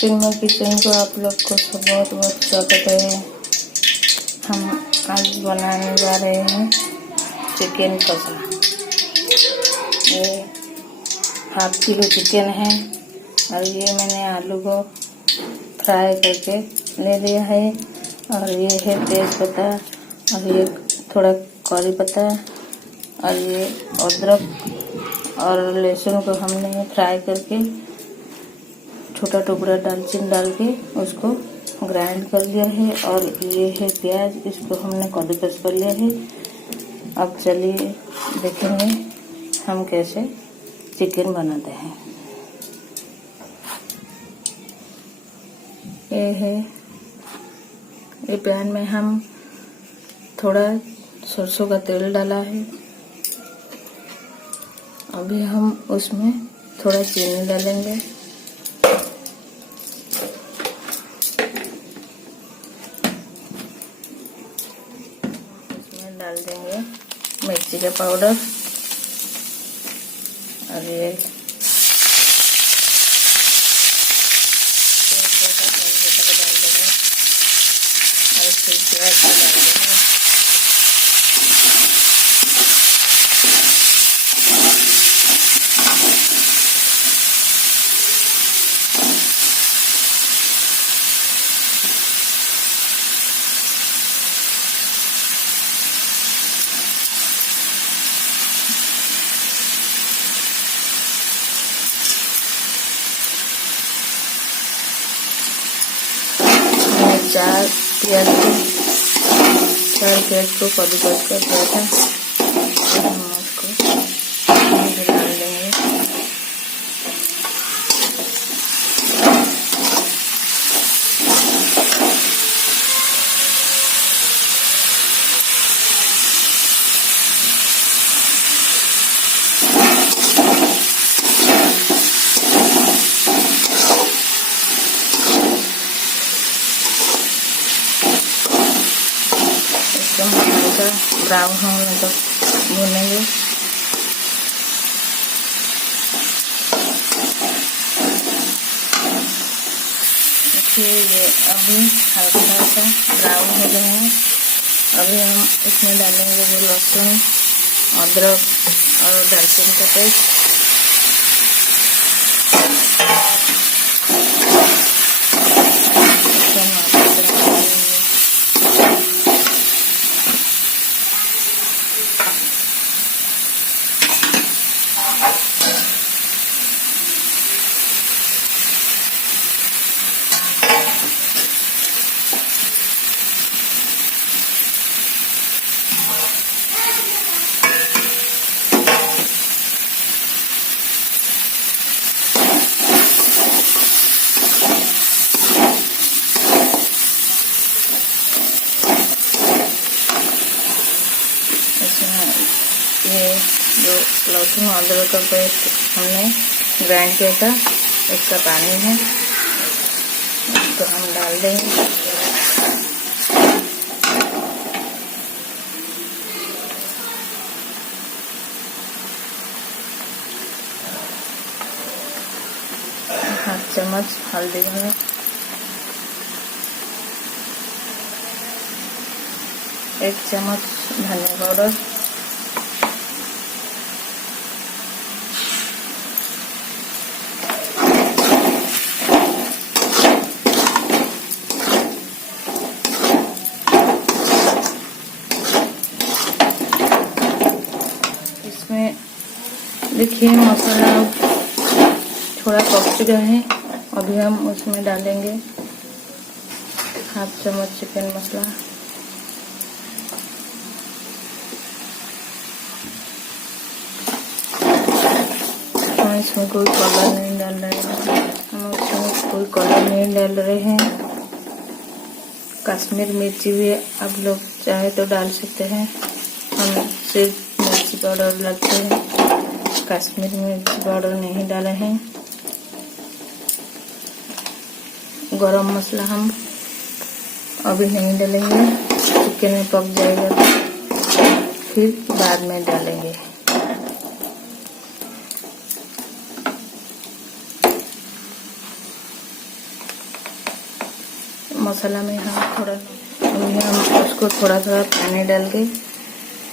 Cinema kitchen को आप लोग को बहुत बहुत स्वागत है। हम आज बनाने जा रहे हैं चिकन कसा। ये 1/2 किलो चिकन है और ये मैंने आलू को फ्राई करके ले लिया है। और ये है तेज पत्ता और ये थोड़ा करी पत्ता और ये अदरक और लहसुन को हमने फ्राई करके छोटा टुकड़ा दालचीनी डाल के उसको ग्राइंड कर लिया है। और ये है प्याज, इसको हमने कद्दूकस कर लिया है। अब चलिए देखेंगे हम कैसे चिकन बनाते हैं। ये है, ये पैन में हम थोड़ा सरसों का तेल डाला है। अभी हम उसमें थोड़ा चीनी डालेंगे। इसमें डाल देंगे मिर्ची का पाउडर और ये डाल देंगे और फिर प्याज डाल देंगे। चार प्याज को कद्दूकस कर दिया था। हम उसको डाल देंगे। हल्का ब्राउन होने तक भूनेंगे। देखिए ये अभी हल्का सा ब्राउन हो गए हैं। अभी हम इसमें डालेंगे वो लहसुन, अदरक और दालचीनी का पेस्ट। ये जो लहसुन अदरक का पेस्ट हमने ग्राइंड किया था इसका पानी है, तो हम डाल देंगे। ½ चम्मच हल्दी में, एक चम्मच धनिया पाउडर, इसमें देखिए मसाला थोड़ा पक चुका है। अभी हम उसमें डालेंगे ½ चम्मच चिकन मसाला। हम इसमें कोई कलर नहीं डाल रहे हैं, हम इसमें कोई कलर नहीं डाल रहे हैं। कश्मीर मिर्ची भी आप लोग चाहे तो डाल सकते हैं। हम सिर्फ मिर्ची पाउडर डालते हैं, कश्मीर मिर्ची पाउडर नहीं डाले हैं। गरम मसाला हम अभी नहीं डालेंगे, चिकन में पक जाएगा तो फिर बाद में डालेंगे। मसाला में अभी हम उसको थोड़ा थोड़ा पानी डाल के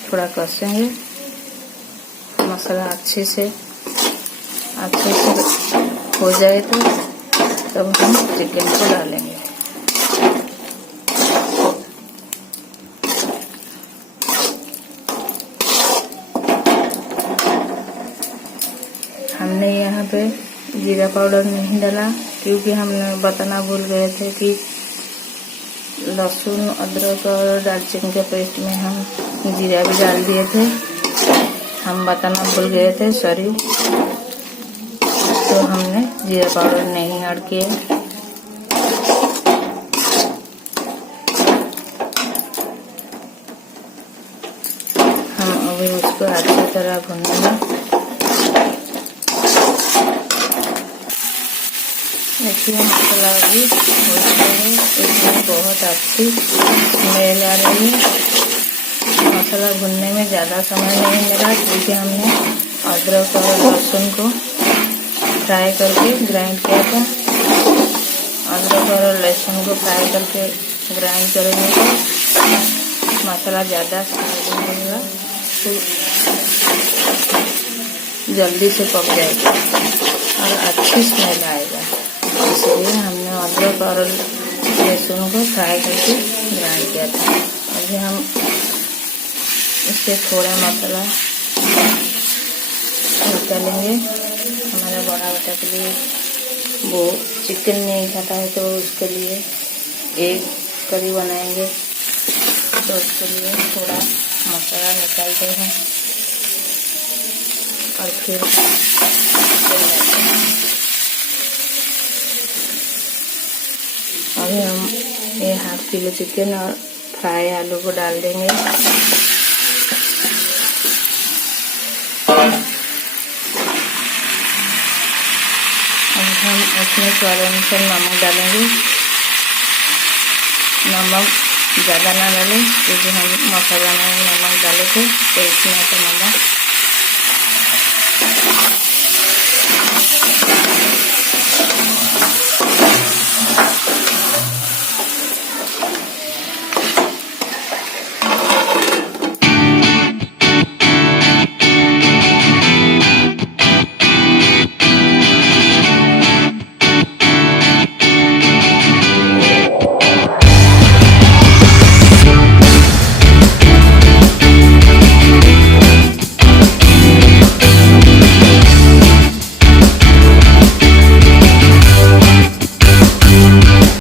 थोड़ा कसेंगे। मसाला अच्छे से हो जाए तो तब हम चिकन को डालेंगे। हमने यहाँ पे जीरा पाउडर नहीं डाला क्योंकि हमने बताना भूल गए थे कि लहसुन, अदरक और दालचीनी के पेस्ट में हम जीरा भी डाल दिए थे। हम बताना भूल गए थे, सॉरी। तो हमने जीरा पाउडर नहीं ऐड किए। हम अभी उसको अच्छी तरह भूनेंगे। देखिए मसाला भी हो गया है, इसमें बहुत अच्छी स्मेल आ रही है। मसाला भुनने में ज़्यादा समय नहीं लगा क्योंकि हमने अदरक और लहसुन को फ्राई करके ग्राइंड किया था। अदरक और लहसुन को फ्राई करके ग्राइंड करेंगे तो मसाला ज़्यादा लगेगा तो जल्दी से पक जाएगा और अच्छी स्मेल आएगा। इसलिए हमने अदरक और लहसुन को फ्राई करके ग्राइंड किया था। अभी हम इससे थोड़ा मसाला निकालेंगे। हमारा बड़ा बेटा के लिए वो चिकन नहीं खाता है तो उसके लिए एक करी बनाएंगे, तो उसके लिए थोड़ा मसाला निकालते हैं और फिर अभी हम ये 1/2 किलो चिकन और फ्राई आलू को डाल देंगे। अब हम उसमें स्वाद अनुसार नमक डालेंगे। नमक ज़्यादा ना डालें क्योंकि हम मसाला में नमक डाले थे तो इसमें तो नमक